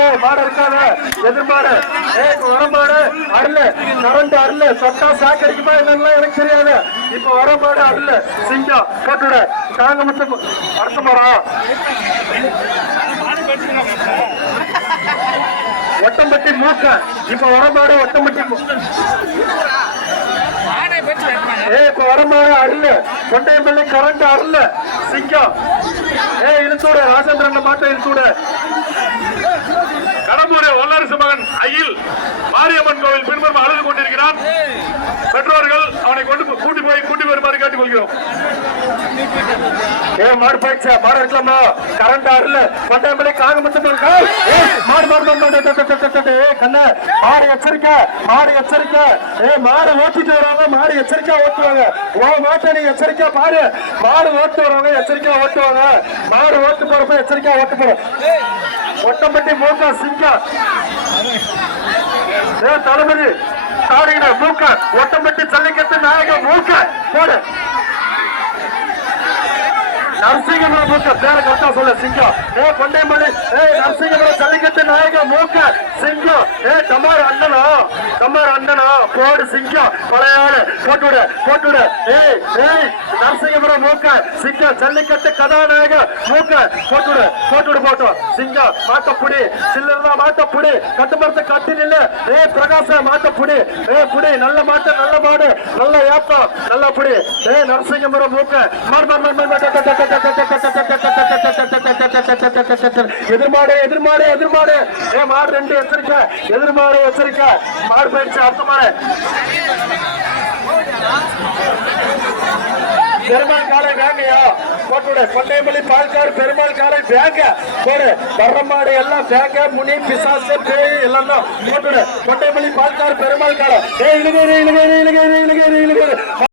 மாடு மாடு இருக்காது. எதிர்மாடு ஏ வர மாடு அருள். கரண்ட் அருள். சத்தா சாக்கடிக்குமா என்னன்னு எனக்கு தெரியாது. இப்ப வர மாடு அருள். சிங்கம் போட்டுட தாங்க மட்டும் அடுத்த மரம் ஒட்டம்பட்டி மூக்க. இப்ப வர மாடு ஒட்டம்பட்டி மூ- ஏ இப்ப வரமாடு அருள். கொண்டையம்பள்ளி கரண்ட் அருள். சிங்கம். ஏ இழுத்துட ராஜேந்திரன் மாட்டை இழுத்துட கடம்பூரை வல்லரசு மகன் அயில் மாரியம்மன் கோவில் பின்புறம் அழுது கொண்டிருக்கிறான் பெற்றோர்கள் அவனை கொண்டு கூட்டி போய் கூட்டி வருமாறு கேட்டுக்கொள்கிறோம். ஏ மாடு போயிடுச்சா. மாடு இருக்கலாமா? கரண்ட் ஆறுல பட்டாம்பளை காக மட்டும் மாடு மாடு மாடு மாடு ட, ஏ கண்ணா மாடு எச்சரிக்கை மாடு எச்சரிக்கை. ஏ மாடு ஓட்டிட்டு வராங்க மாடு எச்சரிக்கை ஓட்டுவாங்க. ஓ மாட்டை நீ எச்சரிக்கை பாரு. மாடு ஓட்டு வரவங்க எச்சரிக்கை ஓட்டுவாங்க. மாடு ஓட்டு போறப்ப எச்சரிக்கை ஓட்டு போறோம். ஒட்டம்பட்டி மூக்க சிங்கா ஏ தளபதி சாடிகிற மூக்க ஒட்டம்பட்டி ஜல்லிக்கட்டு நாயக மூக்க போடு. நரசிங்கபுரம் மூக்க பேர கரெக்டா சொல்ல சிங்கம் ஏ கொண்டைமணி ஏ நரசிங்கபுரம் ஜல்லிக்கட்டு நாயக மூக்க சிங்கம் ஏ டமார கோடு சிங்கம் பழையாள போட்டுவிடு போட்டுவிடு ஏய் ஏய் நரசிங்கபுரம் மூக்க சிங்கம் ஜல்லிக்கட்டு கதாநாயக மூக்க போட்டுவிடு போட்டுவிடு போட்டோம் சிங்கம் மாட்டப்புடி சில்லா மாட்டப்புடி கட்டுமரத்தை கட்டி நில்லு ஏ பிரகாச மாட்டப்புடி ஏ புடி நல்ல மாட்ட நல்ல மாடு நல்ல ஏப்பம் நல்ல புடி ஏ நரசிங்கபுரம் மூக்க மர் மர் மர் மர் எதிர்மாடு எதிர்மாடு எதிர்மாடு. ஏ மாடு ரெண்டு எச்சரிக்கை. எதிர்மாடு எச்சரிக்கை. மாடு போயிடுச்சு அடுத்த மாடு. பெருமாள் காலை வேங்கையா? போட்டுவிடு. கொண்டைமல்லி பால்கார் பெருமாள் காலை வேங்க. போடு. பரமாடு எல்லாம் வேங்க. முனி பிசாசு பேய் எல்லாம் தான் போட்டுவிடு. கொண்டைமல்லி பால்கார் பெருமாள் காலை. ஏ இழுவேறு இழுவேறு